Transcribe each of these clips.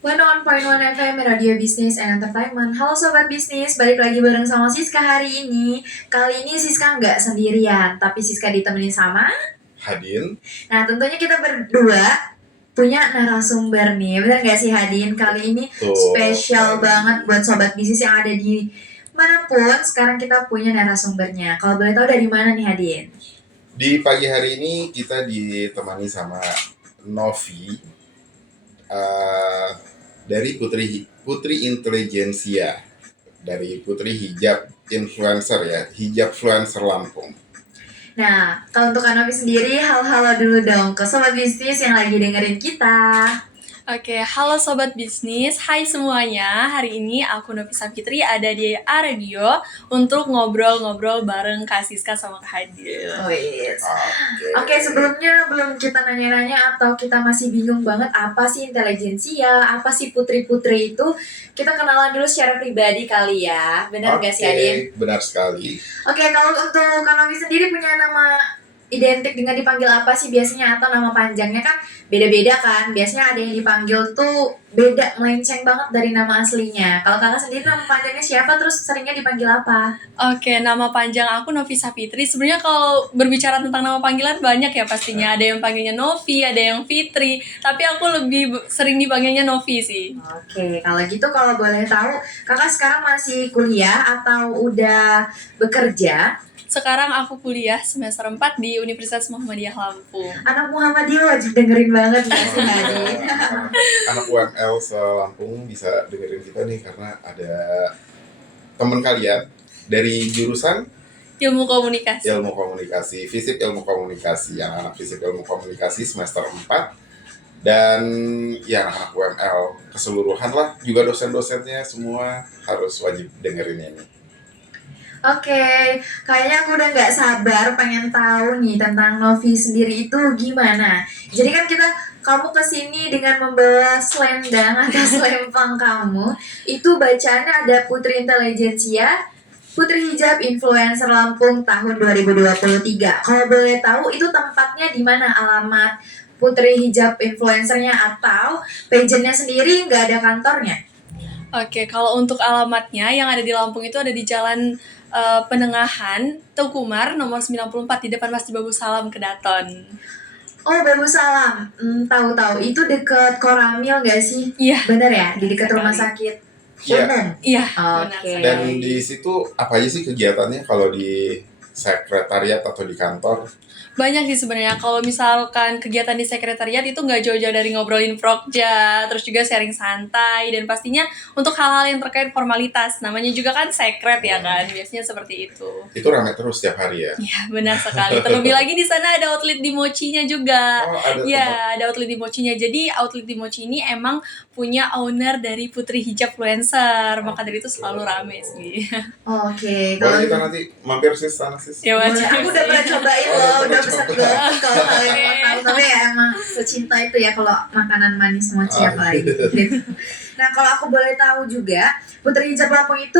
101.1 FM Radio Business and Entertainment. Halo Sobat Bisnis, balik lagi bareng sama Siska hari ini. Kali ini Siska nggak sendirian, tapi Siska ditemenin sama Hadin. Nah tentunya kita berdua punya narasumber nih, bener nggak sih Hadin? Kali ini spesial banget buat Sobat Bisnis yang ada di manapun. Sekarang kita punya narasumbernya. Kalau boleh tahu dari mana nih Hadin? Di pagi hari ini kita ditemani sama Novi dari Putri Intelijensia, dari Putri Hijab Influencer ya, Hijab Influencer Lampung. Nah, kalau untuk Kak Novi sendiri, halo dulu dong ke Sobat Bisnis yang lagi dengerin kita. Oke, halo Sobat Bisnis, hai semuanya. Hari ini aku Novi Sapitri ada di A-Radio untuk ngobrol-ngobrol bareng Kak Siska sama Kak Hadil. Oh yes. Oke, sebelumnya belum kita nanya-nanya atau kita masih bingung banget apa sih intelijensia, apa sih putri-putri itu, kita kenalan dulu secara pribadi kali ya. Benar nggak sih Adin? Benar sekali. Oke, kalau untuk Kak Novi sendiri punya nama identik dengan dipanggil apa sih biasanya, atau nama panjangnya kan beda-beda kan, biasanya ada yang dipanggil tuh beda, melenceng banget dari nama aslinya. Kalau kakak sendiri nama panjangnya siapa, terus seringnya dipanggil apa? Oke, nama panjang aku Novi Sapitri. Sebenarnya kalau berbicara tentang nama panggilan banyak ya pastinya. Ada yang panggilnya Novi, ada yang Fitri, tapi aku lebih sering dipanggilnya Novi sih. Oke, kalau gitu kalau boleh tahu kakak sekarang masih kuliah atau udah bekerja? Sekarang aku kuliah semester 4 di Universitas Muhammadiyah Lampung. Anak Muhammadiyah wajib dengerin banget ya sih Nadine. Anak UML se-Lampung bisa dengerin kita nih karena ada teman kalian dari jurusan Ilmu Komunikasi. Fisip Ilmu Komunikasi, yang anak Fisip Ilmu Komunikasi semester 4. Dan ya anak UML keseluruhan lah, juga dosen-dosennya semua harus wajib dengerin ini. Oke, kayaknya aku udah gak sabar pengen tahu nih tentang Novi sendiri itu gimana. Jadi kan kamu kesini dengan membawa selendang atau selempang kamu. Itu bacaannya ada Putri Intelijensia, Putri Hijab Influencer Lampung tahun 2023. Kalau boleh tahu itu tempatnya di mana, alamat Putri Hijab Influencernya atau pageantnya sendiri nggak ada kantornya? Oke, kalau untuk alamatnya yang ada di Lampung itu ada di Jalan Penengahan Tukumar nomor 94 di depan Masjid Babu Salam Kedaton. Oh, Babu Salam. Tahu. Itu deket Koramil nggak sih? Iya. Bener ya, di dekat rumah sakit umum. Iya. Oke. Dan di situ apa aja sih kegiatannya kalau di sekretariat atau di kantor? Banyak sih sebenarnya. Kalau misalkan kegiatan di sekretariat itu nggak jauh-jauh dari ngobrolin prokja, terus juga sharing santai, dan pastinya untuk hal-hal yang terkait formalitas. Namanya juga kan sekret ya kan, biasanya seperti itu. Itu ramai terus setiap hari ya? Iya, benar sekali. Terlebih lagi di sana ada outlet di Mochinya juga. Oh, ada. Iya, ada outlet di Mochinya. Jadi outlet di Mochi ini emang punya owner dari Putri Hijab Influencer, maka dari itu selalu rame sih. Oke. Boleh kita nanti mampir sis sana sis? Ya, Boleh. Aku udah pernah cobain loh, udah pesan banget kalau kalian mau tahu. Tapi ya emang secinta itu ya kalau makanan manis Mochi apalagi. Nah, kalau aku boleh tahu juga, Putri Hijab Lampung itu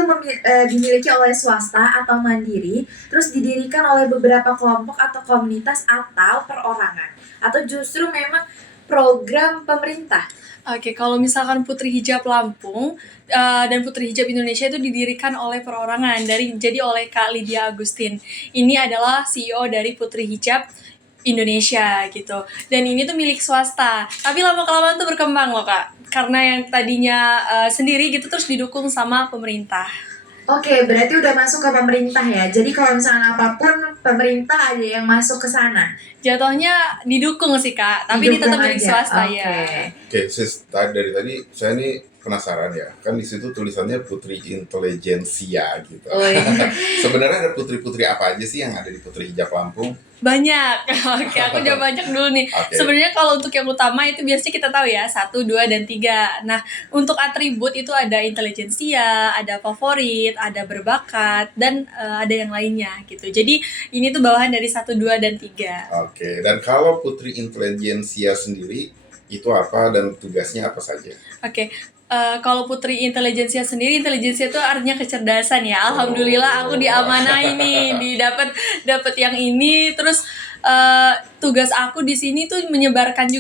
dimiliki oleh swasta atau mandiri, terus didirikan oleh beberapa kelompok atau komunitas atau perorangan, atau justru memang program pemerintah. Oke, kalau misalkan Putri Hijab Lampung dan Putri Hijab Indonesia itu didirikan oleh perorangan jadi oleh Kak Lydia Agustin. Ini adalah CEO dari Putri Hijab Indonesia gitu. Dan ini tuh milik swasta. Tapi lama-kelamaan tuh berkembang loh Kak. Karena yang tadinya sendiri gitu terus didukung sama pemerintah. Oke, berarti udah masuk ke pemerintah ya. Jadi kalau misalnya apapun pemerintah ada yang masuk ke sana. Jatuhnya didukung sih Kak, tapi ini tetap milik swasta ya. Oke, sis, dari tadi saya nih penasaran ya. Kan di situ tulisannya Putri Intelijensia gitu. Oh, iya. Sebenarnya ada putri-putri apa aja sih yang ada di Putri Hijab Lampung? Banyak. Oke, aku jawab banyak dulu nih. Okay. Sebenarnya kalau untuk yang utama itu biasanya kita tahu ya 1, 2, dan 3. Nah, untuk atribut itu ada intelijensia, ada favorit, ada berbakat, dan ada yang lainnya gitu. Jadi ini tuh bawahan dari 1, 2, dan 3. Oke, dan kalau Putri Intelijensia sendiri itu apa dan tugasnya apa saja? Oke, kalau Putri Intelijensia sendiri, intelijensia itu artinya kecerdasan ya. Alhamdulillah aku diamanai nih, dapat yang ini. Terus tugas aku di sini tuh menyebarkan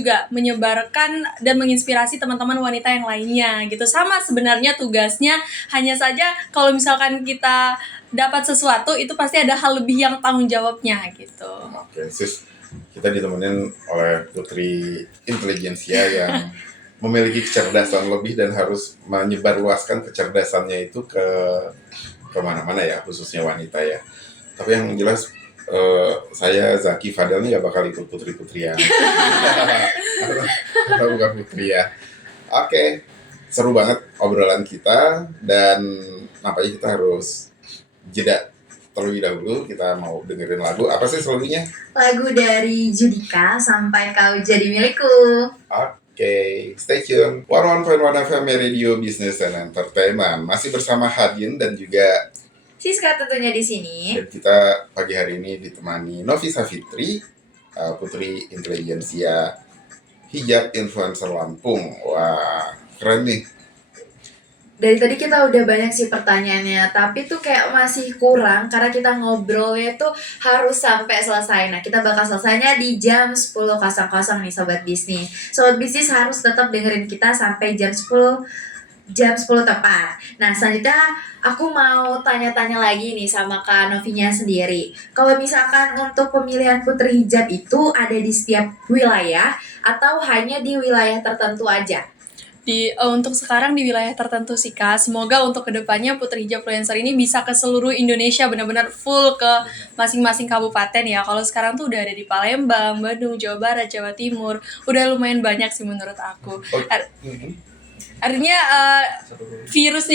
dan menginspirasi teman-teman wanita yang lainnya gitu. Sama sebenarnya tugasnya, hanya saja kalau misalkan kita dapat sesuatu itu pasti ada hal lebih yang tanggung jawabnya gitu. Oke, sis, kita ditemenin oleh Putri Intelijensia yang memiliki kecerdasan lebih dan harus menyebarluaskan kecerdasannya itu ke kemana-mana ya, khususnya wanita ya. Tapi yang jelas saya Zaki Fadel nih gak bakal ikut putri-putri ya. Atau bukan putri ya. Oke, seru banget obrolan kita dan nampaknya kita harus jeda terlebih dahulu. Kita mau dengerin lagu. Apa sih selanjutnya? Lagu dari Judika, Sampai Kau Jadi Milikku. Oke, stay tune. 101.1 FM Radio Business and Entertainment. Masih bersama Hadin dan juga Siska tentunya di sini. dan kita pagi hari ini ditemani Novisa Fitri, Putri Intelijensia Hijab Influencer Lampung. Wah, keren nih. Dari tadi kita udah banyak sih pertanyaannya, tapi tuh kayak masih kurang karena kita ngobrolnya tuh harus sampai selesai. Nah, kita bakal selesainya di jam 10.00 nih Sobat Bisnis. Sobat Bisnis harus tetap dengerin kita sampai jam 10 tepat. Nah, selanjutnya aku mau tanya-tanya lagi nih sama Kak Novinya sendiri. Kalau misalkan untuk pemilihan putri hijab itu ada di setiap wilayah atau hanya di wilayah tertentu aja? Untuk sekarang di wilayah tertentu sih Kak. Semoga untuk kedepannya Putri Hijab Influencer ini bisa ke seluruh Indonesia, benar-benar full ke masing-masing kabupaten ya. Kalau sekarang tuh udah ada di Palembang, Bandung, Jawa Barat, Jawa Timur. Udah lumayan banyak sih menurut aku. Artinya virus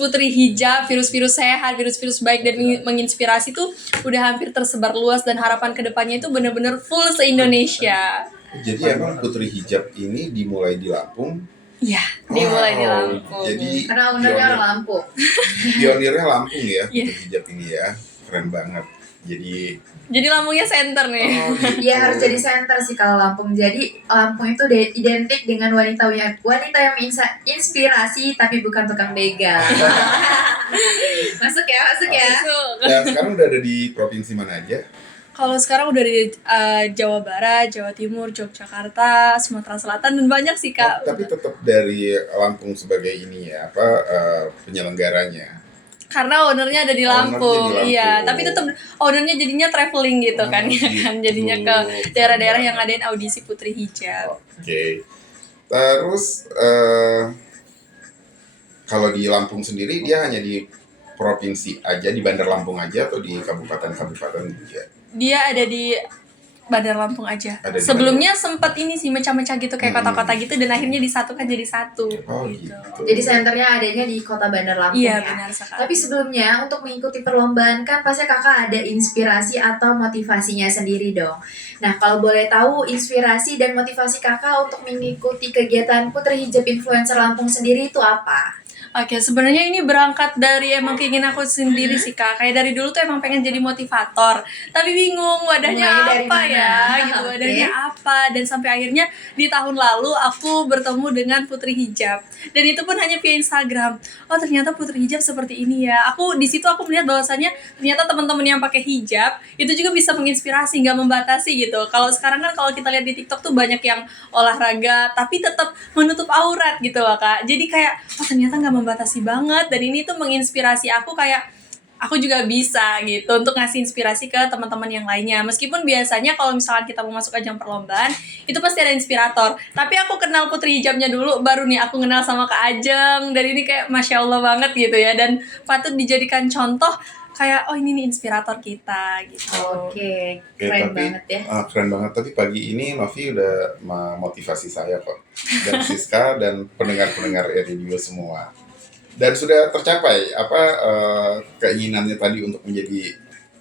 Putri Hijab, virus-virus sehat, virus-virus baik dan menginspirasi tuh udah hampir tersebar luas, dan harapan kedepannya itu benar-benar full se-Indonesia. Jadi emang Putri Hijab ini dimulai di Lampung? Iya, dimulai di Lampung. Jadi Karena undangnya orang Lampung. pionirnya Lampung ya, Iya. Putri Hijab ini ya. Keren banget. Jadi Lampungnya center nih. gitu. Iya, harus jadi center sih kalau Lampung. Jadi Lampung itu identik dengan wanita yang inspirasi tapi bukan tukang begal. Masuk ya. Ya, sekarang udah ada di provinsi mana aja? Kalau sekarang udah di Jawa Barat, Jawa Timur, Yogyakarta, Sumatera Selatan, dan banyak sih Kak. Tapi tetap dari Lampung sebagai ini ya, penyelenggaranya. Karena ownernya ada di Ownernya Lampung, di Lampung. iya. Tapi tetap ownernya jadinya traveling gitu kan, ya kan. Jadinya ke daerah-daerah yang ngadain audisi Putri Hijab. Oke. Terus kalau di Lampung sendiri dia hanya di provinsi aja, di Bandar Lampung aja atau di kabupaten-kabupaten juga? Dia ada di Bandar Lampung aja. Ada di Sebelumnya sempat ini sih mecah-mecah gitu kayak kota-kota gitu, dan akhirnya disatukan jadi satu. Oh gitu. gitu. Jadi senternya adanya di Kota Bandar Lampung Iya, ya. benar sekali. Tapi sebelumnya untuk mengikuti perlombaan kan pasti kakak ada inspirasi atau motivasinya sendiri dong. Nah, kalau boleh tahu inspirasi dan motivasi kakak untuk mengikuti kegiatan Putri Hijab Influencer Lampung sendiri itu apa? Oke, sebenarnya ini berangkat dari emang keinginan aku sendiri sih Kak. Kayak dari dulu tuh emang pengen jadi motivator, tapi bingung wadahnya Mulai dari apa mana? ya, gitu. Wadahnya apa? Dan sampai akhirnya di tahun lalu aku bertemu dengan Putri Hijab. Dan itu pun hanya via Instagram. Oh, ternyata Putri Hijab seperti ini ya. Di situ aku melihat bahwasannya ternyata teman-teman yang pakai hijab itu juga bisa menginspirasi, nggak membatasi gitu. Kalau sekarang kan kalau kita lihat di TikTok tuh banyak yang olahraga tapi tetap menutup aurat gitu loh Kak. Jadi kayak ternyata nggak membatasi banget, dan ini tuh menginspirasi aku, kayak aku juga bisa gitu untuk ngasih inspirasi ke teman-teman yang lainnya. Meskipun biasanya kalau misalkan kita mau masuk ajang perlombaan itu pasti ada inspirator, tapi aku kenal Putri Hijabnya dulu, baru nih aku kenal sama Kak Ajeng, dan ini kayak Masya Allah banget gitu ya, dan patut dijadikan contoh kayak oh ini nih inspirator kita gitu. Oke, keren banget ya. Keren banget. Tapi pagi ini Novi udah memotivasi saya kok, dan Siska dan pendengar-pendengar radio semua. Dan sudah tercapai keinginannya tadi untuk menjadi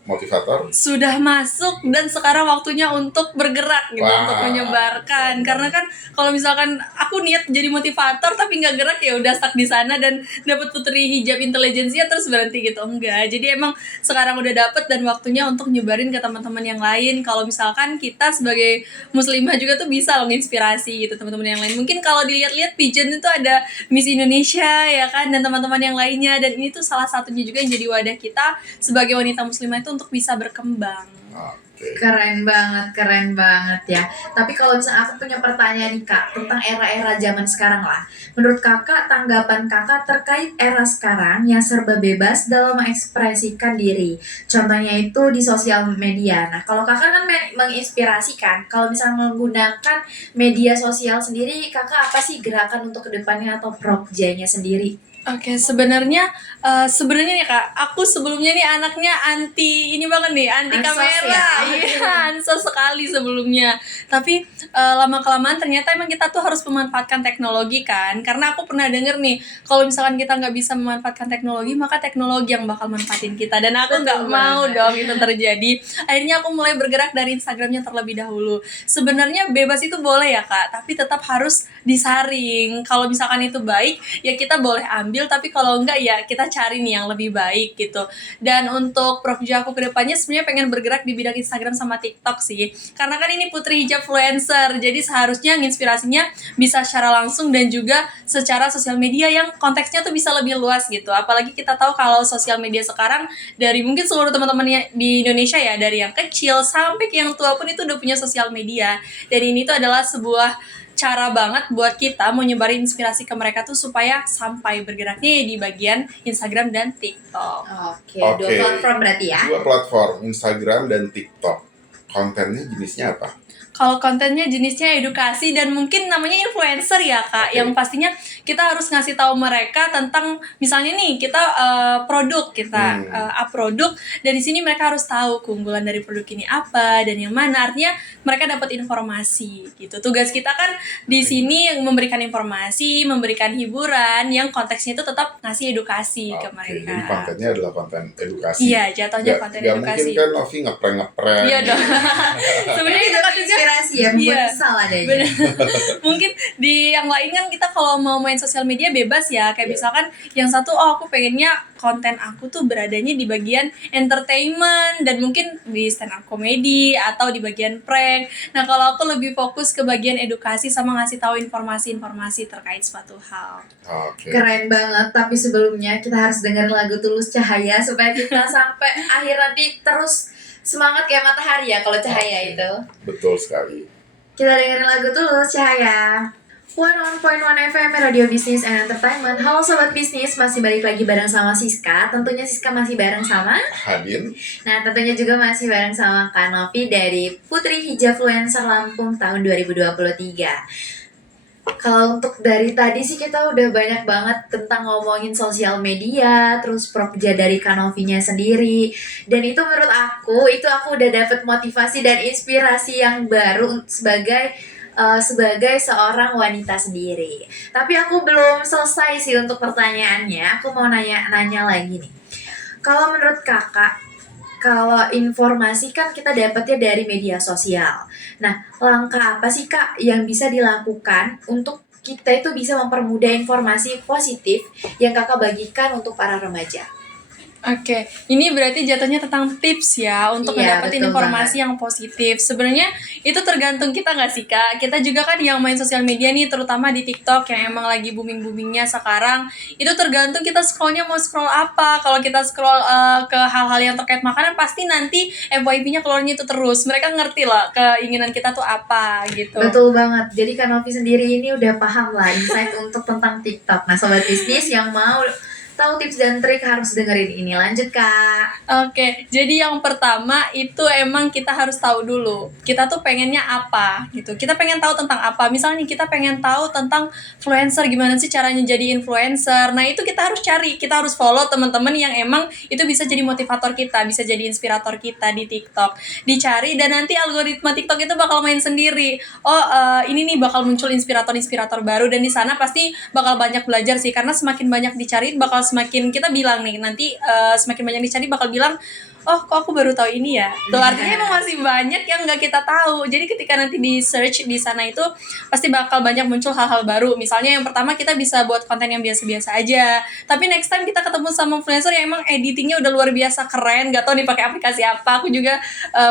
motivator? Sudah masuk dan sekarang waktunya untuk bergerak gitu, Wah. untuk menyebarkan. Karena kan kalau misalkan aku niat jadi motivator tapi nggak gerak, ya udah stuck di sana dan dapat putri hijab intelijensia terus berhenti gitu. Enggak. Jadi emang sekarang udah dapet dan waktunya untuk nyebarin ke teman-teman yang lain. Kalau misalkan kita sebagai muslimah juga tuh bisa loh nginspirasi gitu teman-teman yang lain. Mungkin kalau dilihat-lihat Pigeon itu ada Miss Indonesia ya kan, dan teman-teman yang lainnya, dan ini tuh salah satunya juga yang jadi wadah kita sebagai wanita muslimah itu untuk bisa berkembang. Oke. Keren banget ya. Tapi kalau misalnya aku punya pertanyaan nih Kak, tentang era-era zaman sekarang lah. Menurut Kakak, tanggapan Kakak terkait era sekarang yang serba bebas dalam mengekspresikan diri. Contohnya itu di sosial media. Nah, kalau Kakak kan menginspirasikan, kalau misalnya menggunakan media sosial sendiri, Kakak apa sih gerakan untuk kedepannya atau prokjanya sendiri? Oke, sebenarnya nih Kak, aku sebelumnya nih anaknya anti ini banget nih, anti Ansos kamera. ya? Iya, ansos sekali sebelumnya. Tapi lama-kelamaan ternyata emang kita tuh harus memanfaatkan teknologi kan. Karena aku pernah denger nih, kalau misalkan kita nggak bisa memanfaatkan teknologi, maka teknologi yang bakal manfaatin kita. Dan aku nggak Betul mau banget. dong itu terjadi. Akhirnya aku mulai bergerak dari Instagramnya terlebih dahulu. Sebenarnya bebas itu boleh ya Kak, tapi tetap harus disaring. Kalau misalkan itu baik, ya kita boleh ambil, tapi kalau enggak ya kita cari nih yang lebih baik gitu. Dan untuk Profja aku kedepannya sebenarnya pengen bergerak di bidang Instagram sama TikTok sih, karena kan ini putri hijab influencer, jadi seharusnya inspirasinya bisa secara langsung dan juga secara sosial media yang konteksnya tuh bisa lebih luas gitu. Apalagi kita tahu kalau sosial media sekarang dari mungkin seluruh teman-teman di Indonesia ya, dari yang kecil sampai ke yang tua pun itu udah punya sosial media, dan ini tuh adalah sebuah cara banget buat kita mau nyebarin inspirasi ke mereka tuh supaya sampai bergeraknya di bagian Instagram dan TikTok. Oke, dua platform berarti ya? Dua platform, Instagram dan TikTok. Kontennya jenisnya apa? Kalau kontennya jenisnya edukasi dan mungkin namanya influencer ya Kak, Oke. yang pastinya kita harus ngasih tahu mereka tentang misalnya nih kita produk, kita up produk, dan di sini mereka harus tahu keunggulan dari produk ini apa dan yang mana, artinya mereka dapat informasi gitu. Tugas kita kan di sini yang memberikan informasi, memberikan hiburan yang konteksnya itu tetap ngasih edukasi ke Oke, mereka. jadi kontennya adalah konten edukasi. Iya, jatuhnya konten Gak edukasi. mungkin kan Novi ngeprank-ngeprank. Iya dong. Sebenarnya Ini itu dapat kontennya inspirasi ya, Iya. misal adanya. Bener. Mungkin di yang lain kan kita kalau mau main sosial media bebas ya, kayak Iya. misalkan yang satu, oh aku pengennya konten aku tuh beradanya di bagian entertainment dan mungkin di stand up comedy atau di bagian prank. Nah kalau aku lebih fokus ke bagian edukasi sama ngasih tahu informasi-informasi terkait suatu hal. Oke. Keren banget, tapi sebelumnya kita harus dengerin lagu Tulus Cahaya supaya kita sampai akhir nanti terus semangat kayak matahari ya kalau cahaya Oke. itu. Betul sekali. Kita dengerin lagu Tulus Cahaya. 101.1 FM Radio Bisnis and Entertainment. Halo Sobat Bisnis, masih balik lagi bareng sama Siska. Tentunya Siska masih bareng sama Hadin. Nah, tentunya juga masih bareng sama Kak Novi dari Putri Hijab Influencer Lampung tahun 2023. Kalau untuk dari tadi sih kita udah banyak banget tentang ngomongin sosial media, terus prokja dari Kak Novinya sendiri. Dan itu menurut aku udah dapet motivasi dan inspirasi yang baru sebagai seorang wanita sendiri. Tapi aku belum selesai sih untuk pertanyaannya. Aku mau nanya lagi nih. Kalau menurut Kakak, kalau informasi kan kita dapatnya dari media sosial. Nah, langkah apa sih Kak yang bisa dilakukan untuk kita itu bisa mempermudah informasi positif yang Kakak bagikan untuk para remaja? Oke, ini berarti jatuhnya tentang tips ya untuk Iya, mendapatkan betul informasi yang positif. Sebenarnya itu tergantung kita nggak sih Kak? Kita juga kan yang main sosial media nih, terutama di TikTok yang emang lagi booming-boomingnya sekarang. Itu tergantung kita scrollnya mau scroll apa. Kalau kita scroll ke hal-hal yang terkait makanan, pasti nanti FYP-nya keluarnya itu terus. Mereka ngerti lah keinginan kita tuh apa gitu. Betul banget. Jadi Kak Novi sendiri ini udah paham lah insight untuk tentang TikTok. Nah, Sobat Bisnis yang mau tahu tips dan trik harus dengerin ini. Lanjut Kak. Oke, jadi yang pertama itu emang kita harus tahu dulu kita tuh pengennya apa gitu. Kita pengen tahu tentang apa. Misalnya nih kita pengen tahu tentang influencer, gimana sih caranya jadi influencer. Nah itu kita harus cari, kita harus follow teman-teman yang emang itu bisa jadi motivator kita, bisa jadi inspirator kita di TikTok. Dicari dan nanti algoritma TikTok itu bakal main sendiri. Ini nih bakal muncul inspirator-inspirator baru, dan di sana pasti bakal banyak belajar sih, karena semakin banyak dicari bakal semakin kita bilang nih nanti semakin banyak dicari bakal bilang oh kok aku baru tahu ini ya. Tuh artinya emang masih banyak yang nggak kita tahu. Jadi ketika nanti di search di sana itu pasti bakal banyak muncul hal-hal baru. Misalnya yang pertama kita bisa buat konten yang biasa-biasa aja. Tapi next time kita ketemu sama influencer yang emang editingnya udah luar biasa keren. Gak tau nih pakai aplikasi apa. Aku juga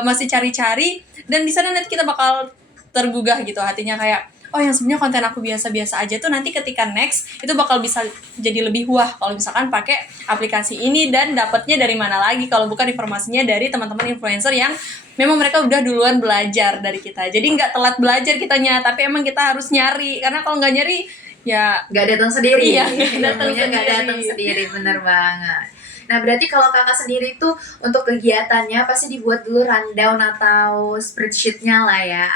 masih cari-cari. Dan di sana nanti kita bakal tergugah gitu hatinya kayak oh yang sebenarnya konten aku biasa-biasa aja tuh nanti ketika next itu bakal bisa jadi lebih wah kalau misalkan pakai aplikasi ini dan dapatnya dari mana lagi kalau bukan informasinya dari teman-teman influencer yang memang mereka udah duluan belajar dari kita. Jadi nggak telat belajar kitanya, tapi emang kita harus nyari karena kalau nggak nyari ya Nggak datang sendiri. Iya, nggak datang Ilmunya nggak sendiri. datang sendiri, bener banget. Nah, berarti kalau kakak sendiri tuh untuk kegiatannya pasti dibuat dulu rundown atau spreadsheet-nya lah ya.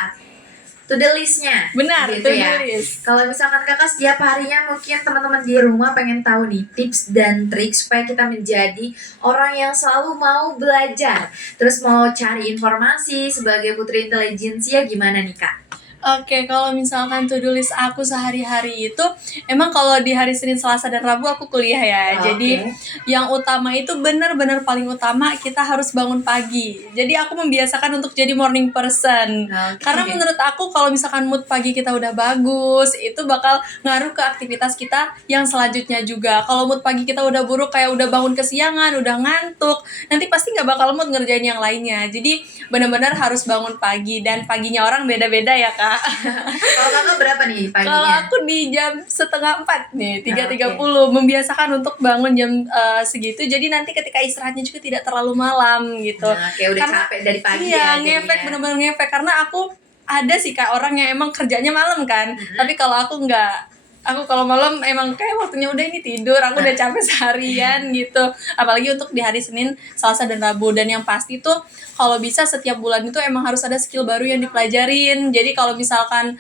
To the list-nya. benar gitu itu ya. nulis. Kalau misalkan kakak setiap harinya mungkin teman-teman di rumah pengen tahu nih tips dan trik supaya kita menjadi orang yang selalu mau belajar. Terus mau cari informasi sebagai putri intelijensia gimana nih kak? Oke, kalau misalkan to-do list aku sehari-hari itu emang kalau di hari Senin, Selasa, dan Rabu aku kuliah ya. Jadi yang utama itu benar-benar paling utama kita harus bangun pagi. Jadi aku membiasakan untuk jadi morning person. Karena menurut aku kalau misalkan mood pagi kita udah bagus, itu bakal ngaruh ke aktivitas kita yang selanjutnya juga. Kalau mood pagi kita udah buruk kayak udah bangun kesiangan, udah ngantuk, nanti pasti nggak bakal mood ngerjain yang lainnya. Jadi benar-benar harus bangun pagi dan paginya orang beda-beda ya kak. Kalau kakak berapa nih paginya? Kalau aku di jam 3:30 nih, 3:30 membiasakan untuk bangun jam segitu. Jadi nanti ketika istirahatnya juga tidak terlalu malam gitu. Udah Karena- capek dari pagi Iya, ya. ngefek jadinya. bener-bener ngefek karena aku ada sih kak orang yang emang kerjanya malam kan. Tapi kalau aku nggak. Aku kalau malam emang kayak waktunya udah ini tidur, aku udah capek seharian gitu. Apalagi untuk di hari Senin, Selasa, dan Rabu. Dan yang pasti tuh kalau bisa setiap bulan itu emang harus ada skill baru yang dipelajarin. Jadi kalau misalkan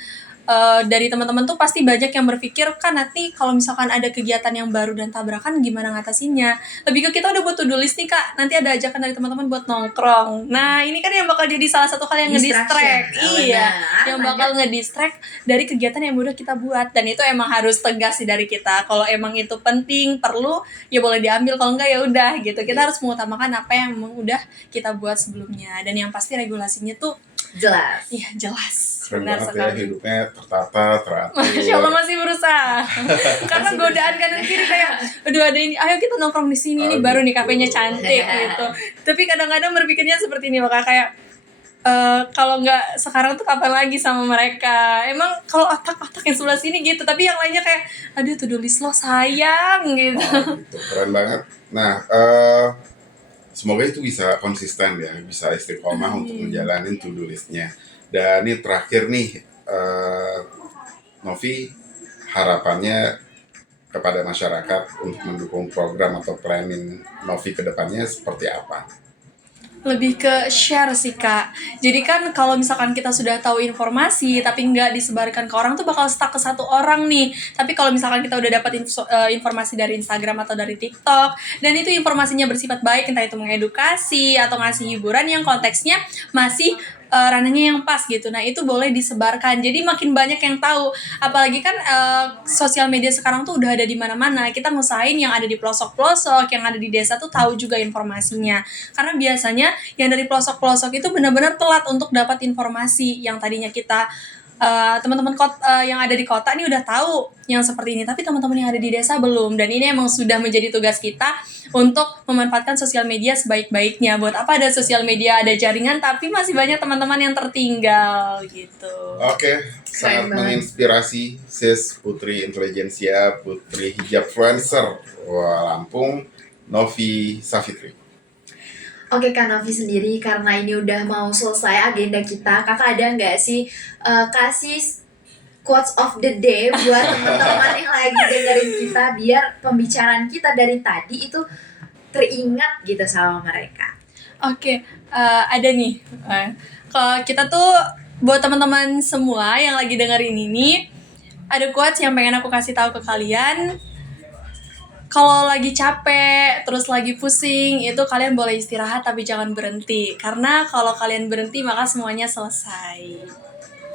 dari teman-teman tuh pasti banyak yang berpikir kan nanti kalau misalkan ada kegiatan yang baru dan tabrakan gimana ngatasinnya. Lebih ke kita udah buat to-do list nih kak, nanti ada ajakan dari teman-teman buat nongkrong. Nah ini kan yang bakal jadi salah satu hal yang Distraction. ngedistract. Oh, Iya, benar. yang bakal ngedistract dari kegiatan yang udah kita buat. Dan itu emang harus tegas sih dari kita. Kalau emang itu penting, perlu, ya boleh diambil. Kalau enggak ya udah gitu. Kita harus mengutamakan apa yang emang udah kita buat sebelumnya. Dan yang pasti regulasinya tuh Jelas. iya jelas. Keren Benar banget ya sekali. hidupnya tertata, teratur. Masya Allah masih berusaha. Karena godaan kanan kiri kayak, aduh ada ini, ayo kita nongkrong di sini nih Oh, baru nih gitu. kafenya cantik gitu. Tapi kadang-kadang berpikirnya seperti ini loh Kak, kayak kalau nggak sekarang tuh kapan lagi sama mereka. Emang kalau otak-otak yang sebelah sini gitu, tapi yang lainnya kayak, aduh to-do list lo sayang gitu. Oh, gitu. Keren banget. Nah, semoga itu bisa konsisten ya, bisa istiqomah untuk menjalani to-do list-nya. Dan ini terakhir nih, Novi, harapannya kepada masyarakat untuk mendukung program atau planning Novi ke depannya seperti apa? Lebih ke share sih kak. Jadi kan kalau misalkan kita sudah tahu informasi tapi nggak disebarkan ke orang tuh bakal stuck ke satu orang nih. Tapi kalau misalkan kita udah dapat informasi dari Instagram atau dari TikTok dan itu informasinya bersifat baik, entah itu mengedukasi atau ngasih hiburan yang konteksnya masih ranahnya yang pas gitu. Nah itu boleh disebarkan. Jadi makin banyak yang tahu. Apalagi kan sosial media sekarang tuh udah ada di mana-mana. Kita ngusahain yang ada di pelosok-pelosok, yang ada di desa tuh tahu juga informasinya. Karena biasanya yang dari pelosok-pelosok itu benar-benar telat untuk dapat informasi yang tadinya kita teman-teman yang ada di kota ini udah tahu yang seperti ini, tapi teman-teman yang ada di desa belum. Dan ini emang sudah menjadi tugas kita untuk memanfaatkan sosial media sebaik-baiknya. Buat apa ada sosial media, ada jaringan, tapi masih banyak teman-teman yang tertinggal gitu. Oke, sangat menginspirasi sis Putri Intelijensia, Putri Hijab Influencer Lampung, Novi Safitri. Oke Kak Novi sendiri, karena ini udah mau selesai agenda kita, kakak ada nggak sih kasih quotes of the day buat teman-teman yang lagi dengerin kita biar pembicaraan kita dari tadi itu teringat gitu sama mereka? Oke, ada nih. Kalau kita tuh buat teman-teman semua yang lagi dengerin ini, ada quotes yang pengen aku kasih tahu ke kalian. Kalau lagi capek, terus lagi pusing, itu kalian boleh istirahat tapi jangan berhenti. Karena kalau kalian berhenti maka semuanya selesai.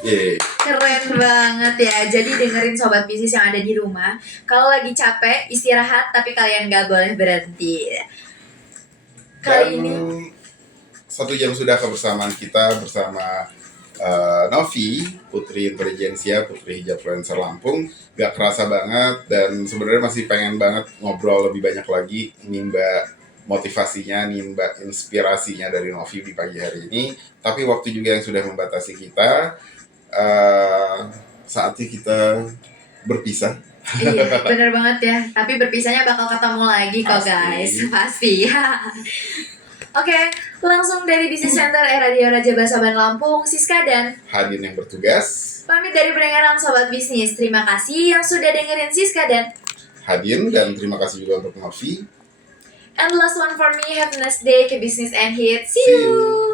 Yeay. Keren banget ya. Jadi dengerin sobat bisnis yang ada di rumah, kalau lagi capek istirahat tapi kalian nggak boleh berhenti. Kali Dan ini 1 jam sudah kebersamaan kita bersama Novi, Putri Intelijensia, Putri Hijab Freelancer Lampung. Gak kerasa banget dan sebenarnya masih pengen banget ngobrol lebih banyak lagi, nimba motivasinya, nimba inspirasinya dari Novi di pagi hari ini. Tapi waktu juga yang sudah membatasi kita, saatnya kita berpisah. Iya, bener banget ya. Tapi berpisahnya bakal ketemu lagi kok Pasti. guys, pasti. Oke, langsung dari Business Center Radio Raja Basaban Lampung, Siska dan Hadin yang bertugas, pamit dari pendengaran Sobat Bisnis. Terima kasih yang sudah dengerin Siska dan Hadin, dan terima kasih juga untuk Novi. and last one for me, have a nice day ke Business and Hit. See See you. you.